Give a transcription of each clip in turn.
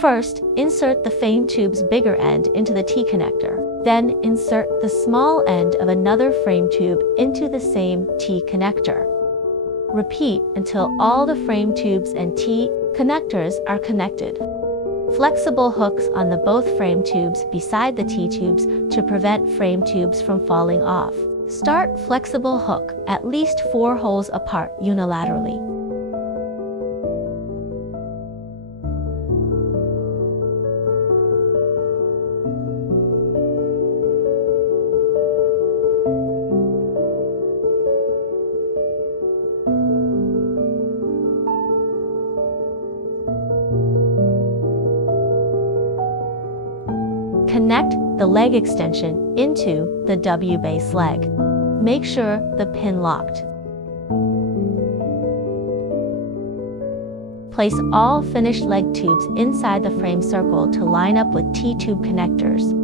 First, insert the frame tube's bigger end into the T-connector. Then, insert the small end of another frame tube into the same T-connector. Repeat until all the frame tubes and T-connectors are connected. Flexible hooks on the both frame tubes beside the T-tubes to prevent frame tubes from falling off. Start flexible hook at least 4 holes apart unilaterally. Connect the leg extension into the W-base leg. Make sure the pin locked. Place all finished leg tubes inside the frame circle to line up with T-tube connectors.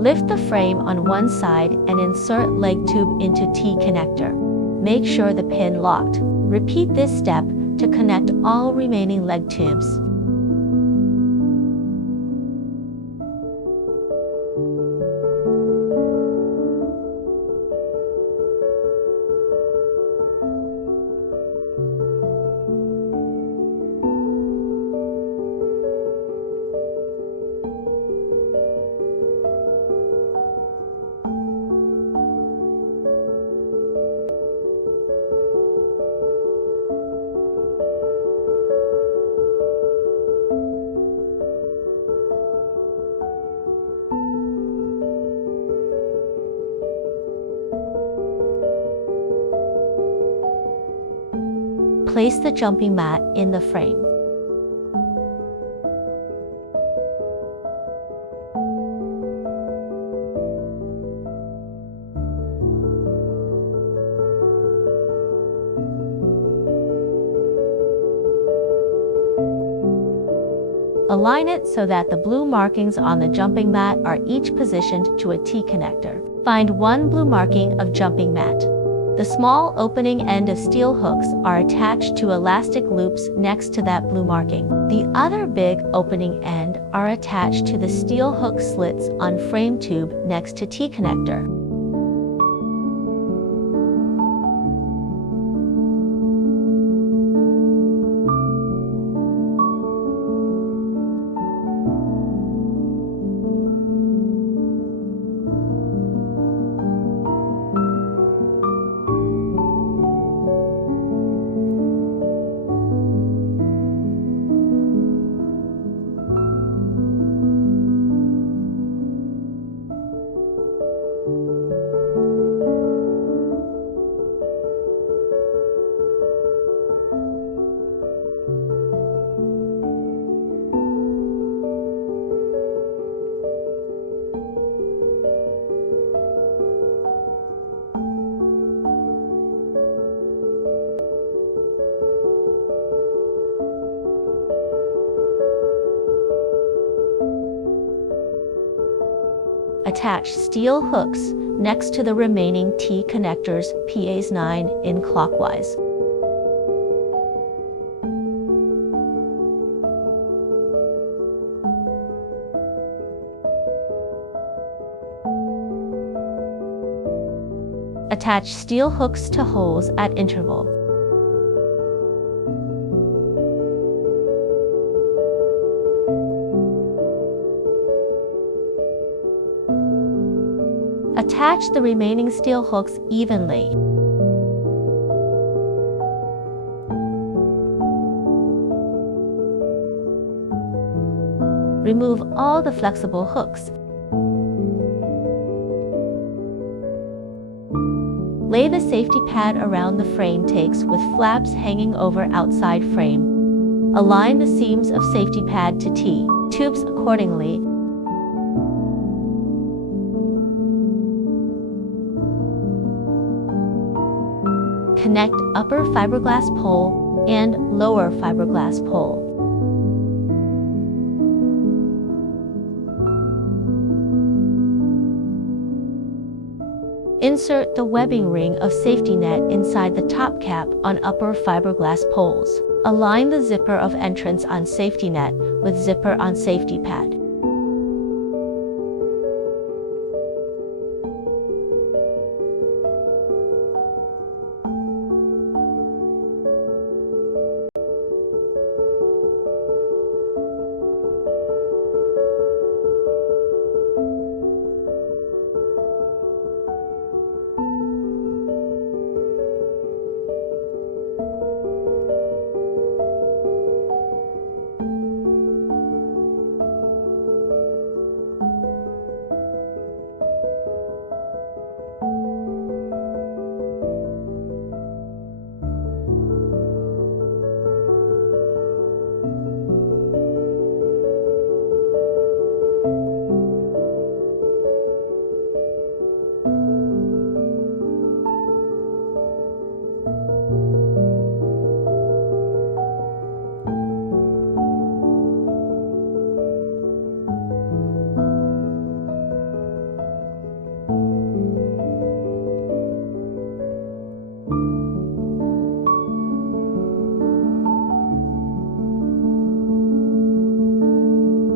Lift the frame on one side and insert leg tube into T-connector. Make sure the pin locked. Repeat this step to connect all remaining leg tubes. Place the jumping mat in the frame. Align it so that the blue markings on the jumping mat are each positioned to a T-connector. Find one blue marking of jumping mat. The small opening end of steel hooks are attached to elastic loops next to that blue marking. The other big opening end are attached to the steel hook slits on frame tube next to T-connector. Attach steel hooks next to the remaining T-connectors PAs 9 in clockwise. Attach steel hooks to holes at interval. Attach the remaining steel hooks evenly. Remove all the flexible hooks. Lay the safety pad around the frame takes with flaps hanging over outside frame. Align the seams of safety pad to T-tubes accordingly. Connect upper fiberglass pole and lower fiberglass pole. Insert the webbing ring of safety net inside the top cap on upper fiberglass poles. Align the zipper of entrance on safety net with zipper on safety pad.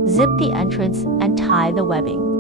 Zip the entrance and tie the webbing.